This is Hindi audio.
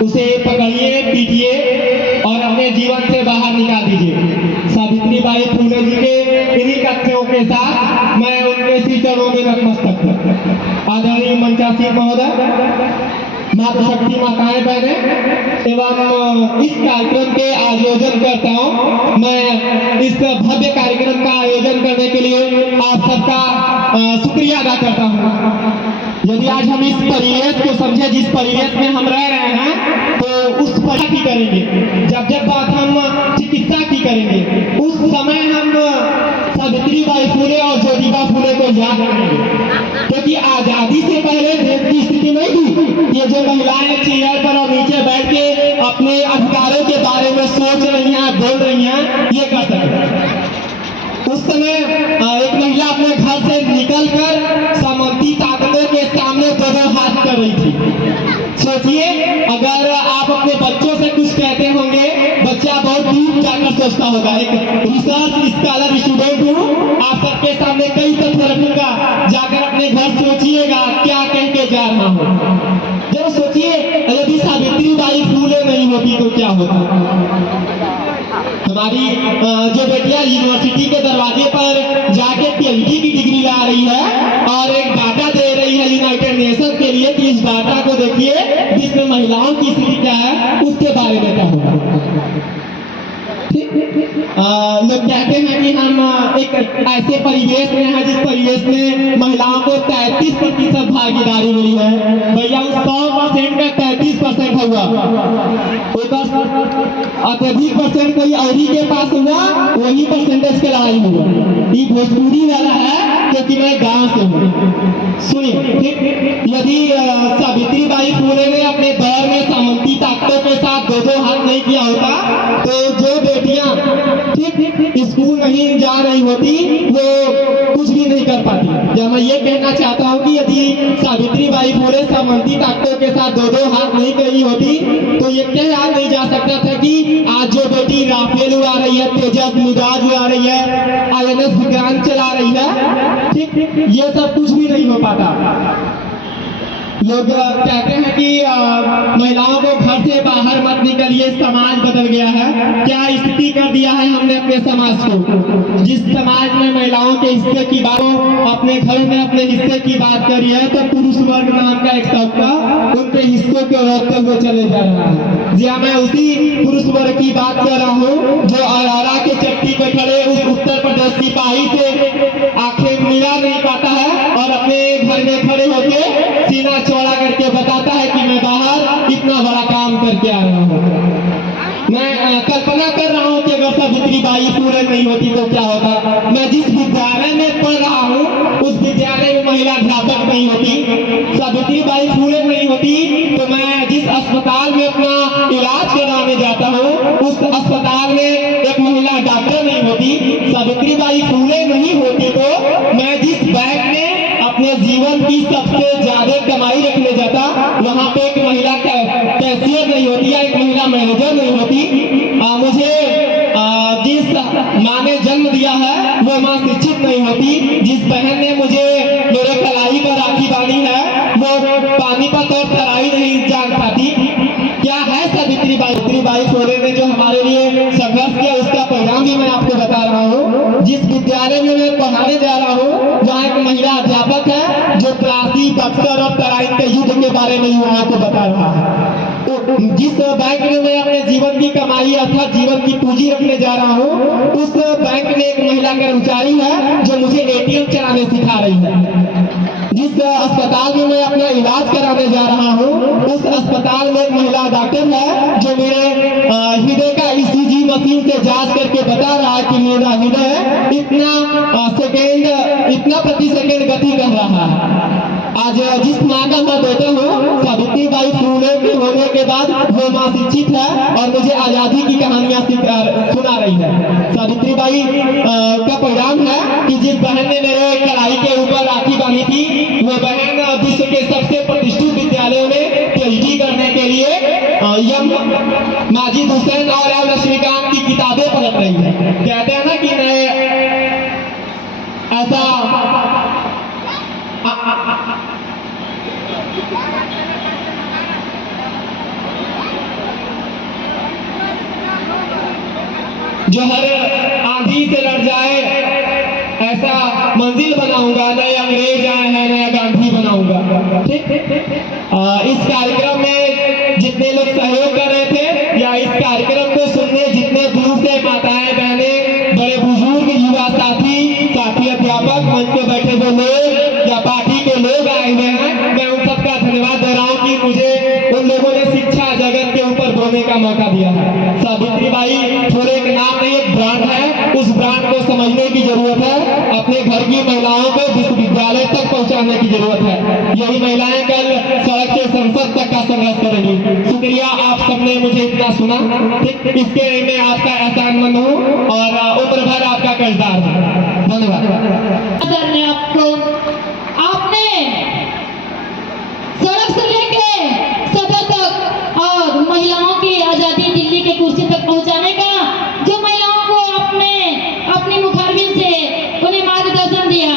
उसे पकड़िए, पीटिए और अपने जीवन से बाहर निकाल दीजिए। सावित्रीबाई फुले जी के इन्हीं कथनों के साथ मैं उनके श्री चरणों में नतमस्तक हूँ। आदरणीय मंचासीन महोदय, मातृशक्ति माताएं बहनें एवं इस कार्यक्रम के आयोजन करता हूँ, मैं इस भव्य कार्यक्रम का आयोजन करने के लिए आप सबका शुक्रिया अदा करता हूँ। यदि आज हम इस परिवेश को समझे, जिस परिवेश में हम रह रहे हैं, तो उस पर की करेंगे। जब बात हम चिकित्सा की करेंगे, उस समय हम सावित्रीबाई फुले और ज्योतिबा फुले को याद करेंगे, क्योंकि आजादी से पहले देश की स्थिति नहीं थी। ये जो महिलाएं चेयर पर और नीचे बैठ के अपने अधिकारों के बारे में सोच रही हैं, बोल रही हैं, ये कर सकते। उस समय एक महिला अपने घर से निकलकर सामंती ताकतों के सामने दो हाथ कर रही थी। सोचिए, अगर आप अपने बच्चों से कुछ कहते होंगे, बच्चा बहुत दूर जाकर सोचता होगा। एक रिसर्च स्कॉलर स्टूडेंट हूँ, आप सबके सामने कई तथ्य रखूंगा, जाकर अपने घर सोचिएगा क्या कह के जा रहा हूँ। जब सोचिए, यदि सावित्रीबाई फुले नहीं होती तो क्या होता। हमारी जो बेटियां यूनिवर्सिटी के दरवाजे पर जाके पीएचडी की डिग्री ला रही है और एक डाटा दे रही है यूनाइटेड नेशन के लिए कि इस डाटा को देखिए, जिसमें महिलाओं की स्थिति क्या है, उसके बारे में क्या होगा। लोग कहते हैं कि हम एक ऐसे परिवेश में हैं जिस परिवेश में महिलाओं को 33% भागीदारी मिली है। भैया उस 100% का 33% हुआ, अत्यधिक परसेंट कोई और के पास हुआ, वही परसेंटेज की लड़ाई हुआ। ये भोजपुरी वाला है, क्योंकि मैं गांव से हूँ। सुनिए, यदि सावित्रीबाई फुले ने अपने दौर में सामंती ताकतों के साथ दो हाथ नहीं किया होता, तो जो बेटियां स्कूल नहीं जा रही होती वो कुछ भी नहीं कर पाती। जब मैं ये कहना चाहता हूँ कि यदि सावित्रीबाई फुले सामंती ताकतों के साथ दो हाथ नहीं करी होती, तो ये कहा नहीं जा सकता था कि आज जो बेटी राफेल उड़ा रही है, तेजस मिजाज उड़ा रही है, INS विक्रांत चला रही है, ठीक, ये सब कुछ भी नहीं हो पाता। लोग कहते हैं कि महिलाओं को घर से बाहर मत निकलिए, समाज बदल गया है। क्या स्थिति कर दिया है हमने अपने समाज को। जिस समाज में महिलाओं के हिस्से की बात, अपने घर में अपने हिस्से की बात करी है, तो पुरुष वर्ग नाम का एक तबका उनके हिस्सों को रोकते हुए चले जा रहा है। जी हाँ, मैं उसी पुरुष वर्ग की बात कर रहा हूँ जो अरारा के चट्टी पे खड़े उस उत्तर प्रदेश सिपाही से आंखें मिला नहीं पाता है और अपने घर में खड़े होके सीना चौड़ा करके बताता है कि मैं बाहर इतना बड़ा काम करके आ रहा हूँ। मैं कल्पना कर रहा हूँ कि अगर सावित्रीबाई फुले नहीं होती तो क्या होता। मैं जिस विद्यालय में पढ़ रहा हूँ उस विद्यालय में महिला अध्यापक नहीं होती। सावित्रीबाई फुले नहीं होती तो मैं जिस अस्पताल में अपना इलाज कराने जाता हूँ उस अस्पताल में एक महिला डॉक्टर नहीं होती। सावित्रीबाई फुले नहीं होती तो मैं जिस बैंक में अपने जीवन की सबसे ज्यादा कमाई रखने जाता, वहां पे एक महिला कैशियर नहीं होती या एक महिला मैनेजर नहीं होती। मुझे जिस माँ ने जन्म दिया है वो माँ शिक्षित नहीं होती। जिस बहन ने मुझे मेरे कलाई पर राखी बांधी है वो पानीपत और तराई नहीं जान पाती। क्या है सावित्रीबाई फुले ने जो हमारे लिए संघर्ष किया, उसका परिणाम भी मैं आपको बता रहा हूँ। जिस विद्यालय में मैं पढ़ाने जा रहा हूँ वहाँ एक महिला अध्यापक है जो प्लासी, बक्सर और तराइन के युद्ध के बारे में युवाओं को बता रहा है। तो जिस बैंक में मैं अपने जीवन की कमाई अर्थात जीवन की पूंजी रखने जा रहा हूँ उस बैंक में एक महिला कर्मचारी है जो मुझे ATM चलाने सिखा रही है। जिस अस्पताल में मैं अपना इलाज कराने जा रहा हूँ उस अस्पताल में एक महिला डॉक्टर है जो मेरे हृदय का ECG मशीन से जांच करके बता रहा है कि मेरा हृदय इतना प्रति सेकेंड गति कर रहा है। आज जिस माँ का मैं बेटा हूँ सावित्रीबाई फुले के होने के बाद वो माँ शिक्षित है और मुझे आजादी की कहानियां सुना रही है। सावित्रीबाई का परिणाम है कि जिस बहन ने मेरे कलाई के ऊपर राखी बांधी थी वो बहन विश्व के सबसे प्रतिष्ठित विद्यालयों में PhD करने के लिए माजिद हुसैन और एम लक्ष्मीकांत की किताबें पढ़ रही है। कहते हैं ना कि ऐसा जो हर आंधी से लड़ जाए, ऐसा मंजिल बनाऊंगा, नए अंग्रेज आए हैं नया गांधी बनाऊंगा। ठीक। इस कार्यक्रम में जितने लोग सहयोग कर रहे थे या इस कार्यक्रम को सुनने जितने दूर से माताएं बहनें बड़े बुजुर्ग युवा साथी अध्यापक मंच पे बैठे हुए लोग या पार्टी के लोग आए हुए हैं, मैं उन सबका धन्यवाद दे रहा हूँ कि मुझे उन लोगों ने शिक्षा जगत के ऊपर बोलने का मौका दिया है। सावित्रीबाई थोड़े एक नाम नहीं, एक ब्रांड है। उस ब्रांड को समझने की जरूरत है। अपने घर की महिलाओं को विश्वविद्यालय तक पहुंचाने की जरूरत है। यही महिलाएं कल सड़क से संसद तक का संघर्ष करेंगी। शुक्रिया, आप सबने मुझे इतना सुना। ठीक, इसके लिए मैं आपका एहसानमंद हूँ और उम्र भर आपका कर्जदार हूँ। धन्यवाद। आपने सड़क से लेके सदन तक और महिलाओं की आजादी दिल्ली के कुर्सी तक पहुंचाने का जो महिलाओं को आपने अपनी मुखारबिन से उन्हें मार्गदर्शन दिया,